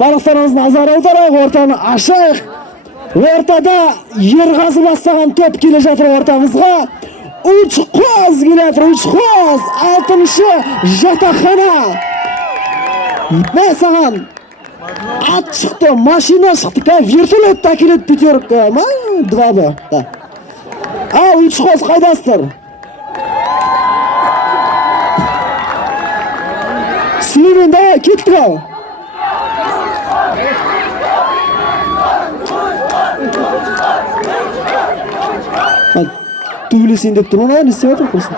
Baliqlarımızın nazar audarayıq, ortani aşayıq. Ortada Ерғазы бастаған топ келе жатыр ортамызға. Үч қоз келе жатыр, үч қоз. 6-шы жатақхана. Мен саған ат шықты, машина шықты, вертолет әкеледі Петербургқа, ма? 2-ды. Ал, үч қоз қайдасыздар? Сүлеймен, давай, кеттік ал. Төбелесейін деп тұрмын, не істеп жатыр қосын?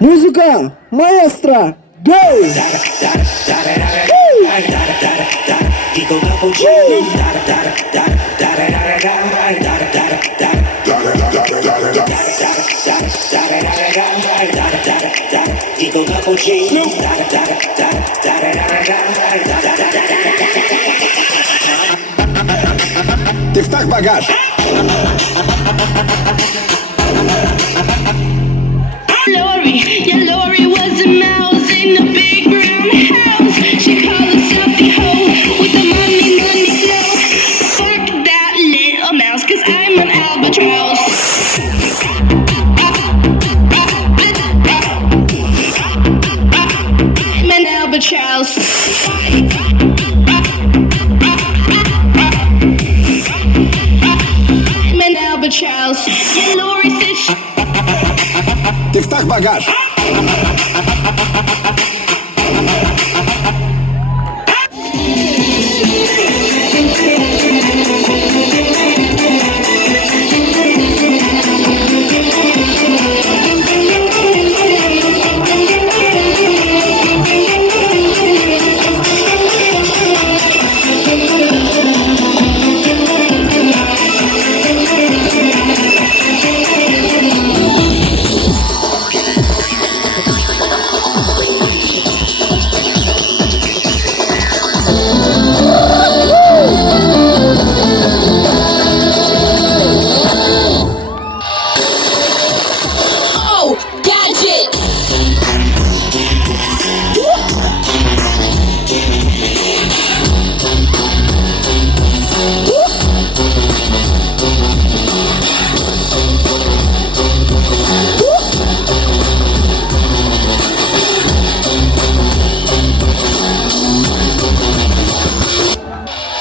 Музыка, маэстро, go! Тифтах багаж. Lori was a mouse in a big brown house. She called herself the hoe with the money flow. Fuck that little mouse, 'cause I'm an albatross. I'm an albatross. I'm an albatross. Yeah, Lori said she Тифтах багаж.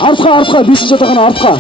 Артқа, 5-ші жатақхана артқа.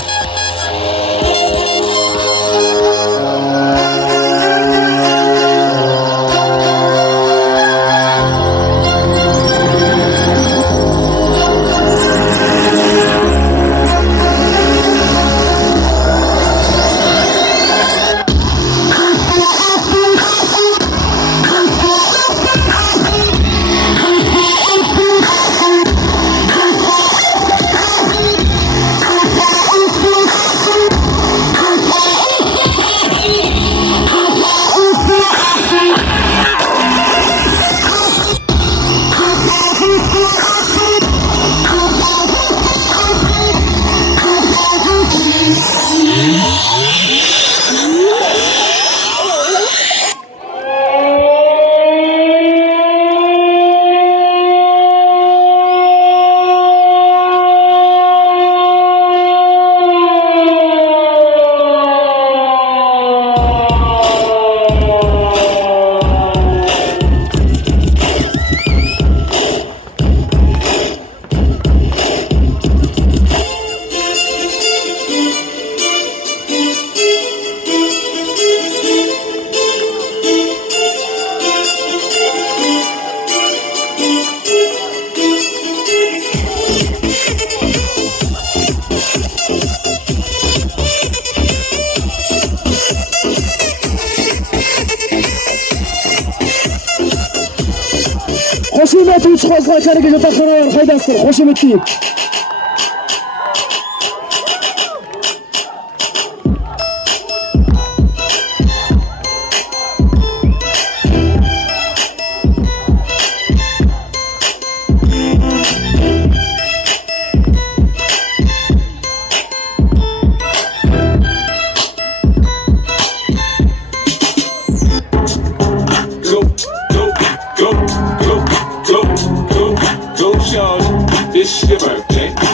Қошемет үш қозға кәріге жатақханалар қайдасыздар, қошемет дейік.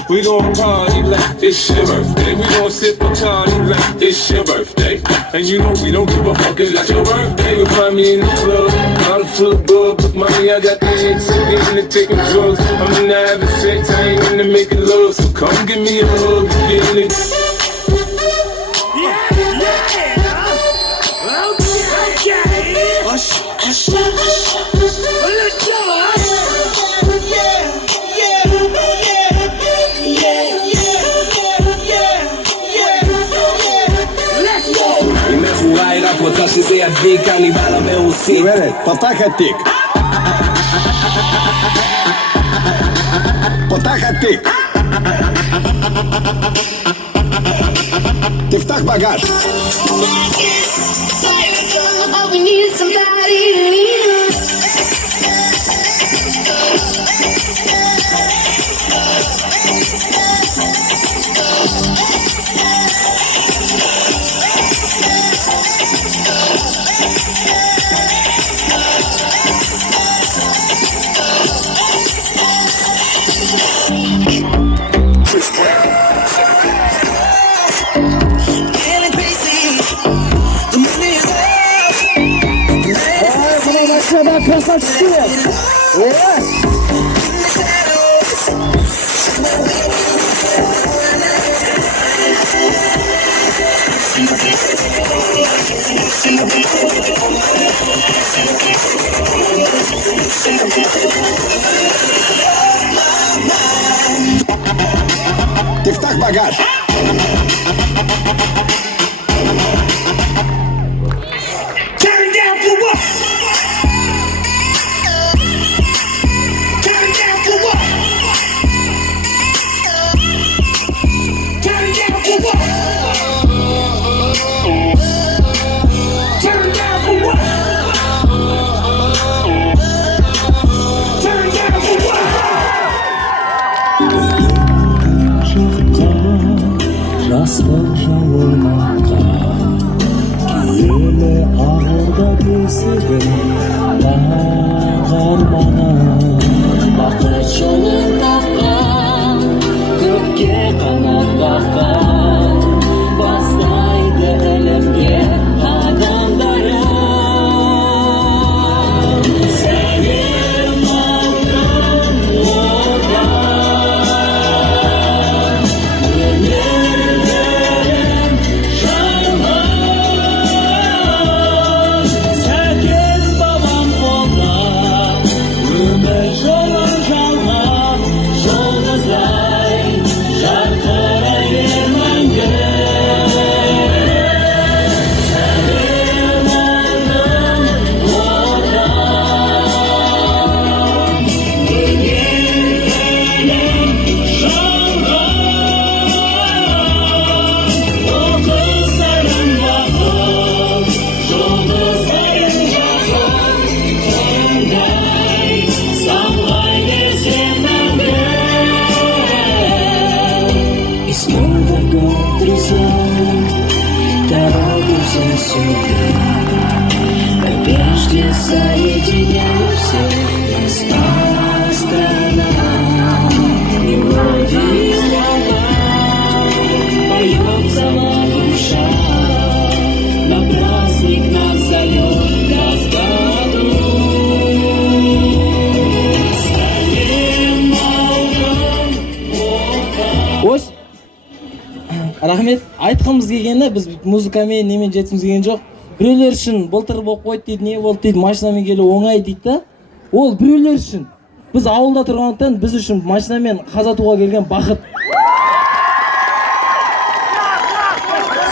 We gon' party like it's your birthday. We gon' sip a party like it's your birthday. And you know we don't give a fuck, it's like your birthday. You find me in the club, bottle full of bug. With money, I got the hits, I'm into taking drugs. I'm into having sex, I ain't into making love. So come give me a hug, get in it. Potraši se ja dikam i bala me usiti. Uvered, потахатик. Потахатик. תפתח בגש. Oh, we need somebody to lean on. Başladan krasavчики. תפתח בגש. Turn down for what? Turn down for what? Turn down for what? Turn down for what? Turn down for what? Raslaşan olmakta Kiyeli ağırda gözlerim Bağır bana Bakış yolun bakkan Gökке kanat bakkan Bastaydı elimge adamlarım Senin aldın oradan Прежде соединяемся страна Мелодии слова Поет сама душа На праздник нас зовет Газгаду Станем молодым Ось рахмет айтқымыз келгені біз музыкамен немен жетіміз келген жоқ біреулер үшін былтыр болып қойды дейді не болды дейді машинамен келу оңай дейді да ол біреулер үшін біз ауылда тұрғандықтан біз үшін машинамен қаз атуға келген бақыт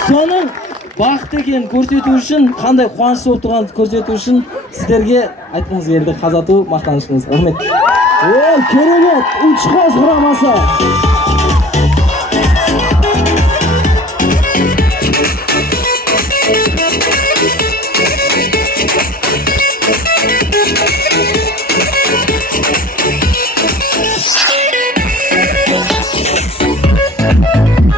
соның бақыт екенін көрсету үшін қандай қуанышты болып тұрғанын көрсету үшін сіздерге айтқымыз келді қаз ату мақтанышымыз рахмет керемет Учхоз құрамасы